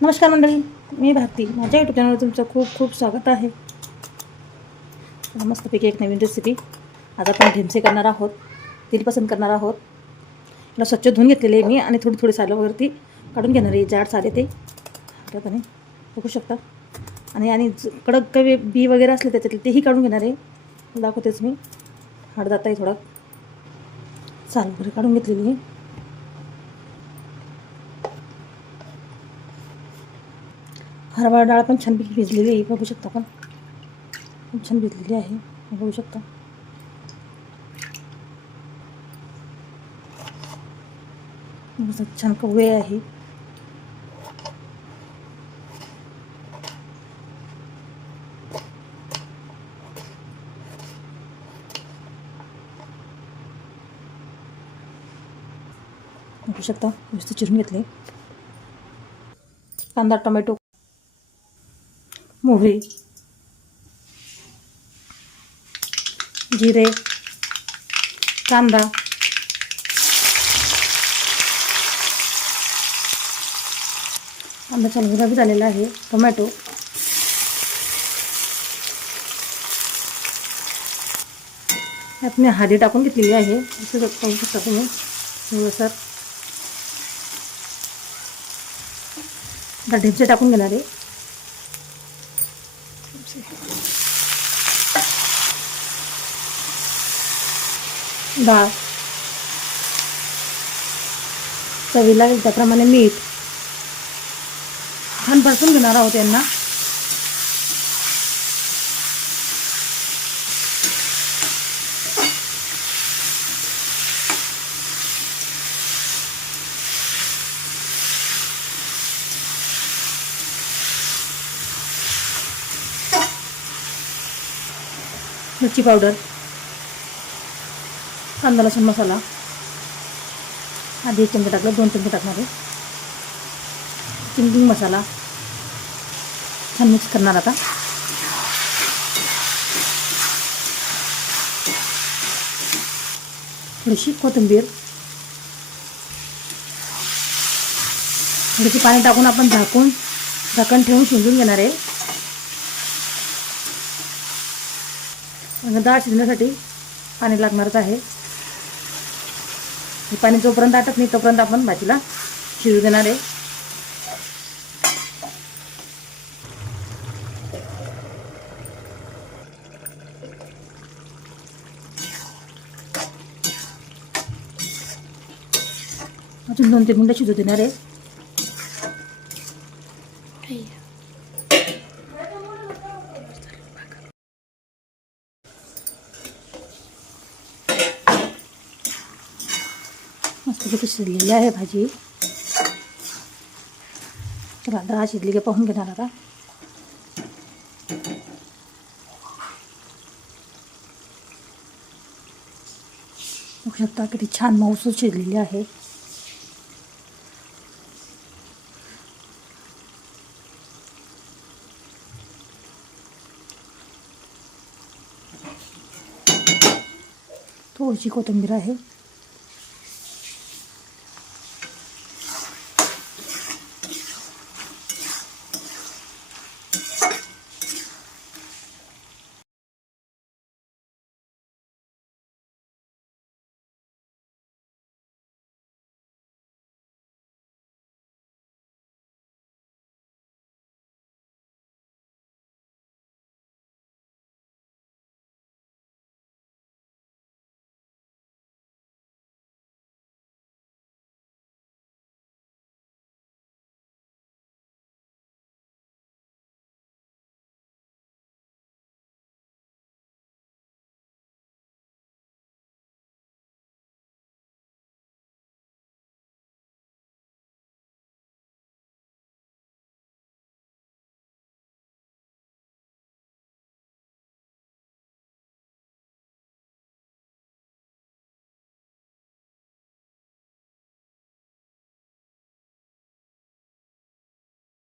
नमस्कार मंडळी, मी भारती. माझ्या यूट्यूब चॅनलवर तुमचं खूप खूप स्वागत आहे. मस्तपैकी एक नवीन रेसिपी. आज आपण ढेमसे करणार आहोत, तेलपसंद करणार आहोत. याला स्वच्छ धुवून घेतलेले आहे मी आणि थोडी सालं वरती काढून घेणार आहे. जाड साले ते हाताने बघू शकता. आणि कडक काही बी वगैरे असले त्याच्यातले तेही काढून घेणार आहे. दाखवतेच मी. हाड जात आहे थोडा. साल वगैरे काढून घेतलेली आहे. हरभरा डाळ पण छान भिजलेली आहे. बघू शकता आपण. खूप छान भिजलेली आहे. बघू शकता. छान कवळे आहे. बघू शकता. नुसतं चिरून घेतले. कांदा, टोमॅटो, मोहरी, जिरे, कांदा, कांदा छान गुलाबी झालेला आहे. टोमॅटो, यात मी हळदी टाकून घेतलेली आहे. असं पाहू शकता तुम्ही. थोडंसं आता ढेमसे टाकून घेणार आहे. डाळ, चवीला त्याप्रमाणे मीठ छान परतून घेणार आहोत यांना. मिरची पावडर, कांदा लसूण मसाला आधी 1 चमचा टाकला, 2 चमचे टाकणार आहे. चिंगी मसाला छान मिक्स करणार आता. थोडीशी कोथिंबीर, थोडीशी पाणी टाकून आपण झाकण ठेवून शिजवून घेणार आहे. डाळ शिजण्यासाठी पाणी लागणारच आहे. हे पाणी जोपर्यंत आटत नाही तोपर्यंत आपण भाजीला शिजू देणार आहे. अजून 2-3 मिनिटं शिजू देणार आहे. मस्तपैकी शिजलेली आहे भाजी. चला डाळ शिजली की पाहून घेणार आता. बघू शकता किती छान मऊसूत शिजलेली आहे. थोडीशी कोथिंबीर आहे.